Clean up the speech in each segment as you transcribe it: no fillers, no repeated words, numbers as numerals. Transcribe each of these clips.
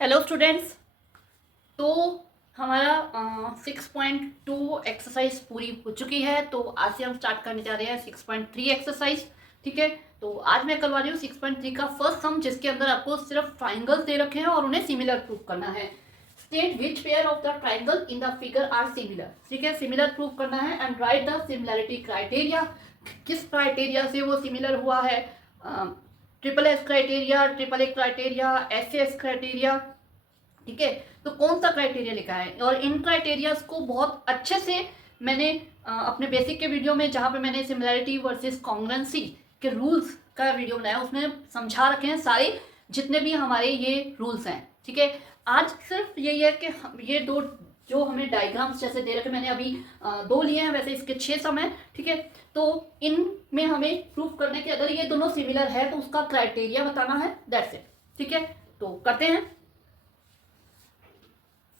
Hello students. तो हमारा 6.2 exercise पूरी हो चुकी है। तो आज से हम स्टार्ट करने जा रहे हैं 6.3 एक्सरसाइज। ठीक है, तो आज मैं करवा रही हूँ 6.3 का फर्स्ट सम, जिसके अंदर आपको सिर्फ ट्राइंगल्स दे रखे हैं और उन्हें सिमिलर प्रूव करना है। State which pair of the triangle in the figure are similar. ठीक है, सिमिलर प्रूव करना है and write the similarity criteria. किस क्राइटेरिया से वो सिमिलर हुआ है? Triple S criteria, triple A criteria, S criteria. ठीक है, तो कौन सा क्राइटेरिया लिखा है, और इन क्राइटेरियाज को बहुत अच्छे से मैंने अपने बेसिक के वीडियो में, जहाँ पे मैंने सिमिलैरिटी वर्सेस कॉन्ग्रुएंसी के रूल्स का वीडियो बनाया, उसमें समझा रखे हैं सारे जितने भी हमारे ये रूल्स हैं। ठीक है, आज सिर्फ यही है कि ये दो जो हमें डायग्राम्स जैसे दे रखे, मैंने अभी दो लिए हैं, वैसे इसके 6 सम हैं। ठीक है, तो इनमें हमें प्रूफ करने के अगर ये दोनों सिमिलर है तो उसका क्राइटेरिया बताना है, दैट्स इट। ठीक है, तो करते हैं।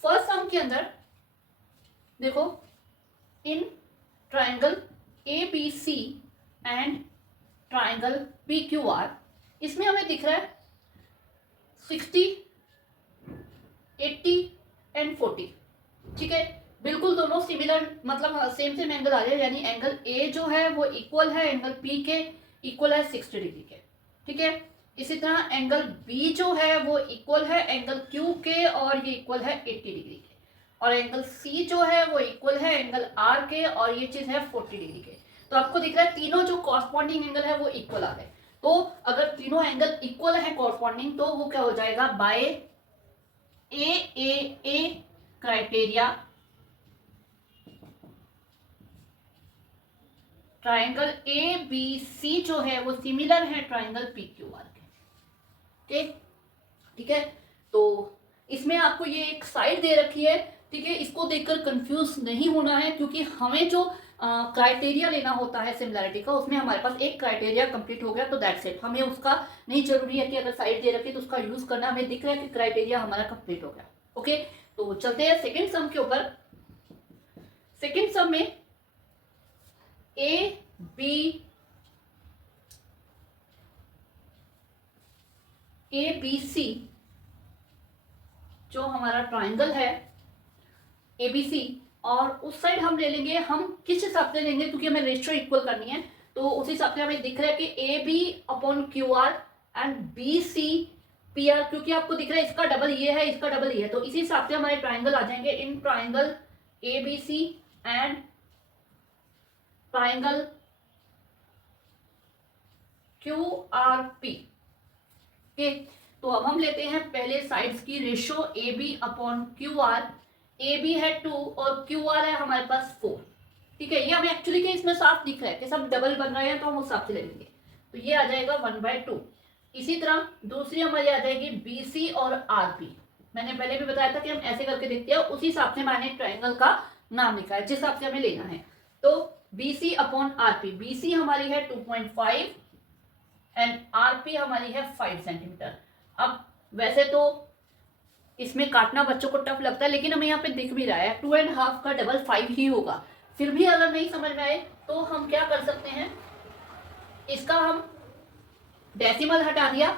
फर्स्ट सम के अंदर देखो, in triangle A B C and triangle P Q R, इसमें हमें दिख रहा है 60, 80 एंड 40। ठीक है, बिल्कुल दोनों सिमिलर, मतलब सेम सेम एंगल आ रहे हैं, यानी एंगल ए जो है वो इक्वल है एंगल पी के, इक्वल है 60 डिग्री के। ठीक है, इसी तरह एंगल बी जो है वो इक्वल है एंगल क्यू के, और ये इक्वल है 80 डिग्री के। और एंगल सी जो है वो इक्वल है एंगल आर के, और ये चीज है 40 डिग्री के। तो आपको दिख रहा है तीनों जो कॉरस्पॉन्डिंग एंगल है वो इक्वल आ गए। तो अगर तीनों एंगल इक्वल है कॉरस्पॉन्डिंग, तो वो क्या हो जाएगा, by A criteria triangle A B C जो है वो सिमिलर है ट्राइंगल पी क्यू आर के। ठीक है, तो इसमें आपको ये एक साइड दे रखी है। ठीक है, इसको देखकर कंफ्यूज नहीं होना है, क्योंकि हमें जो क्राइटेरिया लेना होता है सिमिलैरिटी का, उसमें हमारे पास एक क्राइटेरिया कंप्लीट हो गया, तो दैट्स इट। हमें उसका नहीं जरूरी है कि अगर साइड दे रखी तो उसका यूज करना, हमें दिख रहा है कि क्राइटेरिया हमारा कंप्लीट हो गया। ओके, तो चलते हैं सेकेंड सम के ऊपर। सेकेंड सम में ए बी सी जो हमारा ट्राइंगल है एबीसी, और उस साइड हम ले लेंगे, हम किस हिसाब से लेंगे, क्योंकि हमें रेशियो इक्वल करनी है, तो उस हिसाब से हमें दिख रहा है कि A B upon Q R and B C P R, क्योंकि आपको दिख रहा है इसका डबल ये है, इसका डबल ये है, तो इसी हिसाब से हमारे ट्राइंगल आ जाएंगे। In triangle A B C and triangle Q R P के। तो अब हम लेते हैं पहले साइड्स की ratio, A B upon Q R. A B है 2 और क्यू आर है हमारे पास 4। ठीक है, ये हमें एक्चुअली के इसमें साफ दिख रहा है कि सब डबल बन रहे हैं, तो हम उस हिसाब से ले लेंगे। तो ये आ जाएगा 1/2। इसी तरह दूसरी हमारी आ जाएगी बी सी और आर पी। मैंने पहले भी बताया था कि हम ऐसे करके देखते हैं, उसी हिसाब से मैंने ट्राइंगल का नाम लिखा है जिस हिसाब से हमें लेना है। तो B C upon R P, B C हमारी है 2.5 एंड आर पी हमारी है 5 सेंटीमीटर। अब वैसे तो इसमें काटना बच्चों को टफ लगता है, लेकिन हमें यहाँ पे दिख भी रहा है 2.5 का डबल 5 ही होगा। फिर भी अगर नहीं समझ में आए तो हम क्या कर सकते हैं, इसका हम डेसिमल हटा दिया,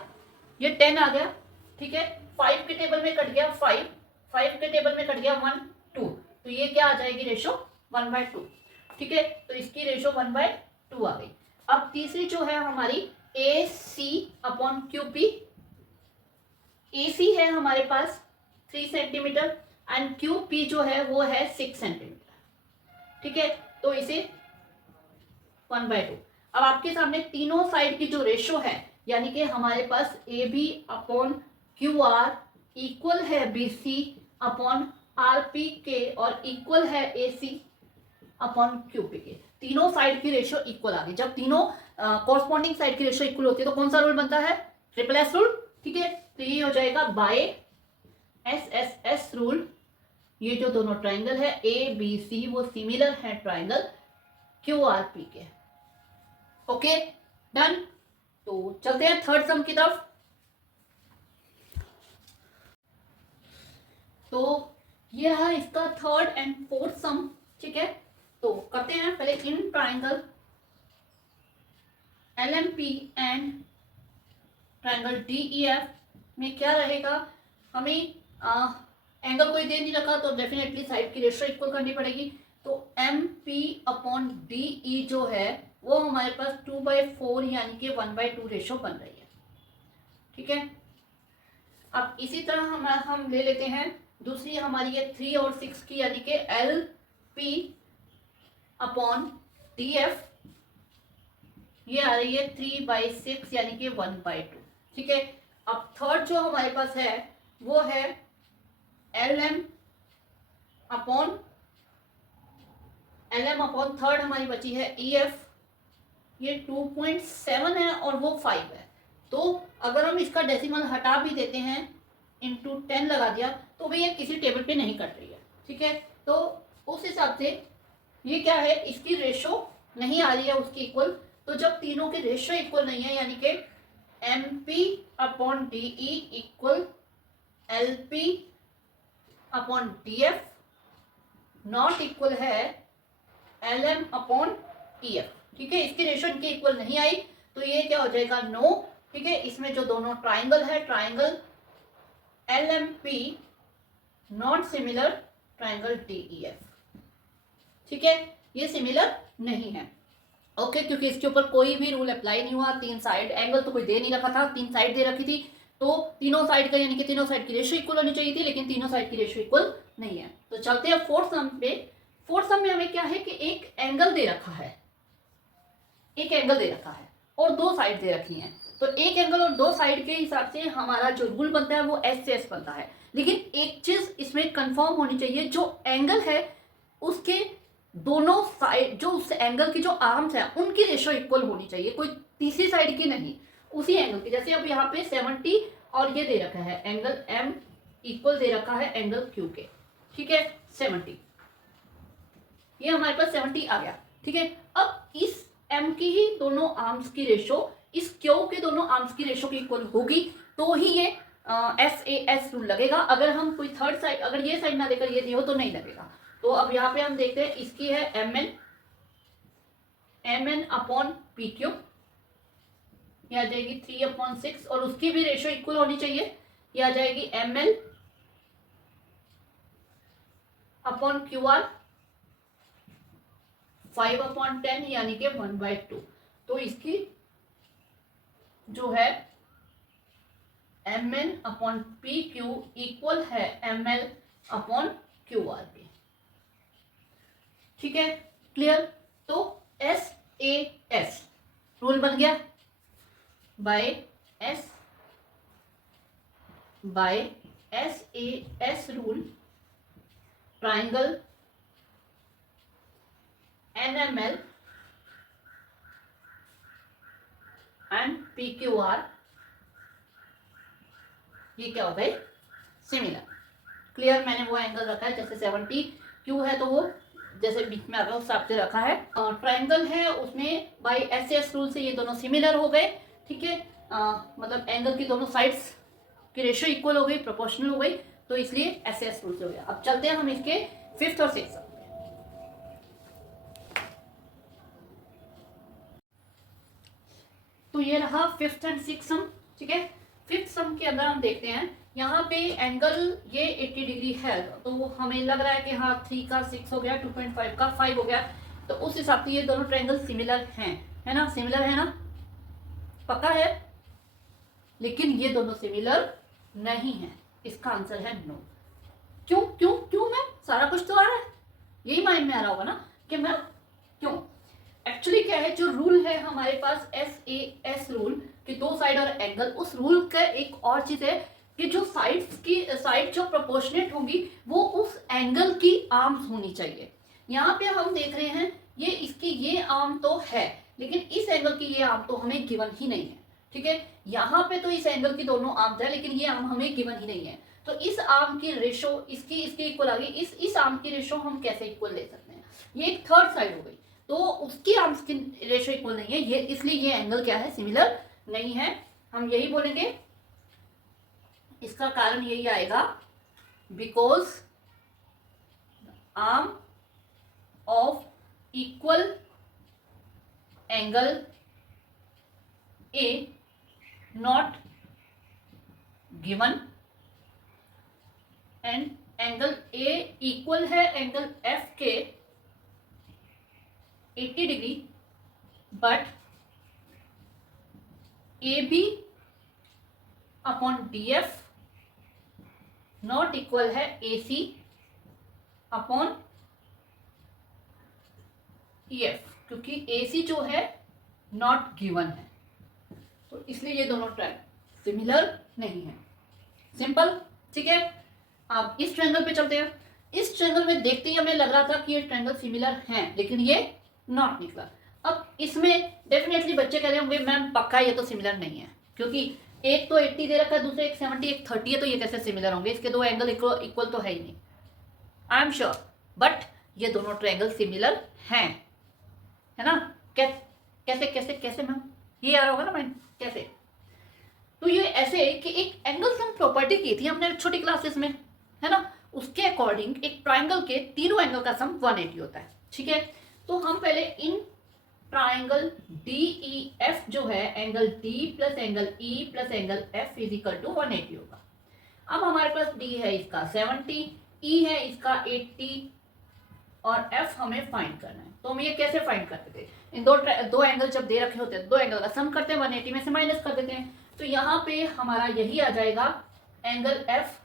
ये 10 आ गया। ठीक है, 5 के टेबल में कट गया 5, 5 के टेबल में कट गया 1 2, तो ये क्या आ जाएगी रेशो 1/2। ठीक है, तो इसकी रेशो 1/2 आ गई। अब तीसरी जो है हमारी ए सी अपॉन क्यू पी। ए सी है हमारे पास 3 सेंटीमीटर एंड क्यू पी जो है वो है 6 सेंटीमीटर। ठीक है, तो इसे 1/2। अब आपके सामने तीनों साइड की जो रेशो है, यानी कि हमारे पास A B upon Q R equal है B C upon R P के, और इक्वल है A C upon Q P के। तीनों साइड की रेशियो इक्वल आ गई। जब तीनों कॉरस्पॉन्डिंग साइड की रेशियो इक्वल होती है तो कौन सा रूल बनता है, ट्रिपल एस रूल। ठीक है, तो ये हो जाएगा by S S S rule. ये जो दोनों ट्राइंगल है ए बी सी वो सिमिलर है ट्राइंगल क्यू आर पी के। Okay, done. तो चलते हैं थर्ड सम की तरफ। तो ये है इसका थर्ड एंड फोर्थ सम। ठीक है, तो करते हैं पहले in triangle L M P and triangle D E F में क्या रहेगा, हमें एंगल कोई दे नहीं रखा तो डेफिनेटली साइड की रेशियो इक्वल करनी पड़ेगी। तो M P upon D E जो है वो हमारे पास 2/4 यानी कि 1/2 रेशियो बन रही है। ठीक है, अब इसी तरह हम ले लेते हैं दूसरी हमारी ये 3 और 6 की, यानी कि L P upon D F, ये आ रही है 3/6 यानी कि 1/2। ठीक है, अब थर्ड जो हमारे पास है वो है एल एम अपॉन थर्ड हमारी बची है ई एफ, ये 2.7 है और वो 5 है। तो अगर हम इसका डेसिमल हटा भी देते हैं, इंटू 10 लगा दिया, तो भी ये किसी टेबल पे नहीं कट रही है। ठीक है, तो उस हिसाब से ये क्या है, इसकी रेशो नहीं आ रही है उसकी इक्वल। तो जब तीनों की रेशो इक्वल नहीं है, यानी कि M P upon D E equal L P upon D F not equal है L M upon E F. ठीक है, इसकी रेशो इनकी इक्वल नहीं आई, तो ये क्या हो जाएगा, नो। ठीक है, इसमें जो दोनों ट्राइंगल है, triangle L M P not similar triangle D E F. ठीक है, ये सिमिलर नहीं है। ओके, क्योंकि इसके ऊपर कोई भी रूल अप्लाई नहीं हुआ, तीन साइड एंगल तो कोई दे नहीं रखा था, तीन साइड दे रखी थी, तो तीनों साइड का यानी कि तीनों साइड की रेशियो इक्वल होनी चाहिए थी, लेकिन तीनों साइड की रेशियो इक्वल नहीं है। तो चलते हैं फोर्थ सम पे। फोर्थ सम में हमें क्या है कि एक एंगल दे रखा है, एक एंगल दे रखा है और दो साइड दे रखी हैं। तो एक एंगल और दो साइड के हिसाब से हमारा जो रूल बनता है वो एस से एस बनता है। लेकिन एक चीज इसमें कंफर्म होनी चाहिए, जो एंगल है उसके दोनों साइड, जो उस एंगल की जो आर्म्स है उनकी रेशियो इक्वल होनी चाहिए, कोई तीसरी साइड की नहीं, उसी एंगल की। जैसे अब यहाँ पे 70 और ये दे रखा है एंगल एम इक्वल दे रखा है एंगल क्यू के। ठीक है, 70, ये हमारे पास 70 आ गया। ठीक है, अब इस एम की ही दोनों आर्म्स की रेशियो इस क्यू के दोनों आर्म्स की रेशियो की इक्वल होगी, तो ही ये एस ए एस रूल लगेगा। अगर हम कोई थर्ड साइड, अगर ये साइड ना देकर ये दी हो तो नहीं लगेगा। तो अब यहाँ पे हम देखते हैं, इसकी है M N upon P Q, ये आ जाएगी 3/6 और उसकी भी रेशियो इक्वल होनी चाहिए, ये आ जाएगी M L upon Q R 5/10 यानी कि 1/2। तो इसकी जो है M N upon P Q equal है M L upon Q R पे। ठीक है, क्लियर। तो एस ए एस रूल बन गया, by S A S rule triangle N M L and P Q R, ये क्या होता है, सिमिलर। क्लियर, मैंने वो एंगल रखा है जैसे 70 क्यू है तो वो जैसे बीच में आ रहा है उस हिसाब से रखा है। ट्राइंगल है उसमें बाय एस एस रूल से ये दोनों सिमिलर हो गए। ठीक है, मतलब एंगल की दोनों साइड्स की रेशियो इक्वल हो गई, प्रोपोर्शनल हो गई, तो इसलिए एस एस रूल से हो गया। अब चलते हैं हम इसके फिफ्थ और सिक्स्थ। तो ये रहा फिफ्थ एंड सिक्स्थ सम। ठीक है, फिफ्थ सम के अंदर हम देखते हैं, यहाँ पे एंगल ये 80 डिग्री है, तो हमें लग रहा है कि हाँ 3 का 6 हो गया, 2.5 का 5 हो गया, तो उस हिसाब से ये दोनों ट्रायंगल सिमिलर हैं, है ना, सिमिलर है ना, पक्का है। लेकिन ये दोनों सिमिलर नहीं है, इसका आंसर है नो। क्यों क्यों क्यों मैम, सारा कुछ तो आ रहा है, यही माइंड में आ रहा होगा ना कि मैम क्यों। एक्चुअली क्या है, जो रूल है हमारे पास एस ए एस रूल कि दो साइड और एंगल, उस रूल का एक और चीज है कि जो साइड जो प्रोपोर्शनेट होंगी वो उस एंगल की आर्म्स होनी चाहिए। यहाँ पे हम देख रहे हैं ये इसकी ये आर्म तो है, लेकिन इस एंगल की ये आर्म तो हमें गिवन ही नहीं है। ठीक है, यहाँ पे तो इस एंगल की दोनों आर्म्स है, लेकिन ये आर्म हमें गिवन ही नहीं है। तो इस आर्म की रेशो इसकी इक्वल आ गई, इस आर्म की रेशो हम कैसे इक्वल ले सकते हैं, ये एक थर्ड साइड हो गई, तो उसकी आर्म्स की रेशो इक्वल नहीं है, ये इसलिए ये एंगल क्या है, सिमिलर नहीं है। हम यही बोलेंगे, इसका कारण यही आएगा, because arm of equal angle A not given and angle A equal है एंगल एफ के 80 degree, but A B upon D F not equal है A C upon E F, क्योंकि ए सी जो है नॉट गिवन है, तो इसलिए ये दोनों ट्रायंगल सिमिलर नहीं है। सिंपल, ठीक है। अब इस ट्रायंगल पे चलते हैं। इस ट्रायंगल में देखते ही हमें लग रहा था कि ये ट्रायंगल सिमिलर हैं, लेकिन ये नॉट निकला। अब इसमें डेफिनेटली बच्चे कह रहे होंगे मैम पक्का ये तो सिमिलर नहीं है, क्योंकि एक तो 80 दे रखा है, दूसरे एक 70 एक 30 है, तो ये कैसे सिमिलर होंगे, इसके दो एंगल इक्वल तो है ही नहीं। आई एम श्योर, बट ये दोनों ट्रायंगल सिमिलर हैं, है ना। कैसे कैसे कैसे मैम, ये आ रहा होगा ना माइंड, कैसे। तो ये ऐसे कि एक एंगल सम प्रॉपर्टी की थी हमने छोटी क्लासेस में, है ना। उसके अकॉर्डिंग एक ट्रायंगल के तीनों एंगल का सम 180 होता है, ठीक है। तो हम पहले in triangle D E F जो है angle D plus angle E plus angle F is equal to 180 होगा। अब हमारे पास डी है इसका 70, ई है इसका 80 और एफ हमें फाइंड करना है। तो हम ये कैसे फाइंड करते थे, इन दो एंगल जब दे रखे होते हैं, दो एंगल का सम करते हैं, 180 में से माइनस कर देते हैं। तो यहाँ पे हमारा यही आ जाएगा angle F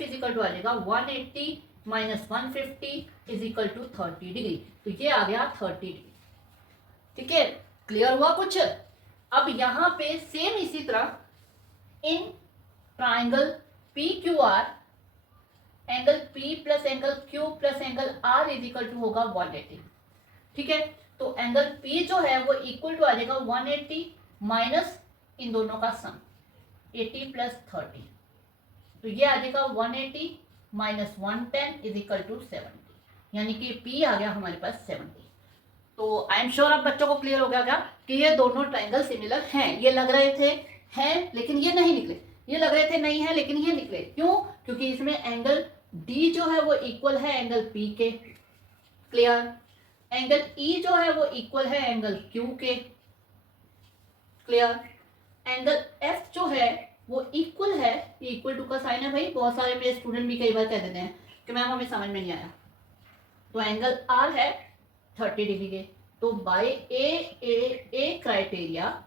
is equal to आ जाएगा 180 minus 150 is equal to 30 degree. तो ये आ गया 30 डिग्री, ठीक है। क्लियर हुआ कुछ। अब यहाँ पे सेम इसी तरह in triangle P Q R angle P plus angle Q plus angle R is equal to होगा 180, ठीक है। तो एंगल पी जो है वो इक्वल टू आ जाएगा 180 माइनस इन दोनों का सम 80 प्लस 30, तो ये आ जाएगा 180 माइनस 110 इज इक्वल टू 70, यानी कि P आ गया हमारे पास 70। तो आई एम श्योर आप बच्चों को क्लियर हो गया क्या कि ये दोनों ट्राइंगल सिमिलर हैं। ये लग रहे थे हैं लेकिन ये नहीं निकले, ये लग रहे थे नहीं है लेकिन ये निकले। क्यों? क्योंकि इसमें एंगल D जो है वो इक्वल है एंगल P के, क्लियर। एंगल E जो है वो इक्वल है एंगल Q के, क्लियर। एंगल F जो है वो इक्वल है, ये इक्वल टू का साइन है भाई, बहुत सारे मेरे स्टूडेंट भी कई बार कह देते हैं कि मैम हमें समझ में नहीं आया। तो एंगल R है 30 डिग्री के, तो बाय ए क्राइटेरिया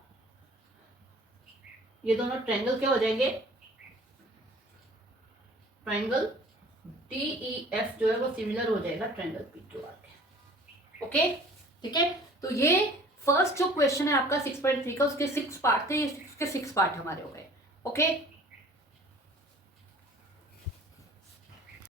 ये दोनों ट्रायंगल क्या हो जाएंगे, ट्रायंगल DEF जो है वो सिमिलर हो जाएगा ट्रायंगल PQR के। ओके, ठीक है। तो ये फर्स्ट जो क्वेश्चन है आपका 6.3 का, उसके 6 पार्ट थे, ये उसके 6 पार्ट हमारे हो गए। ओके।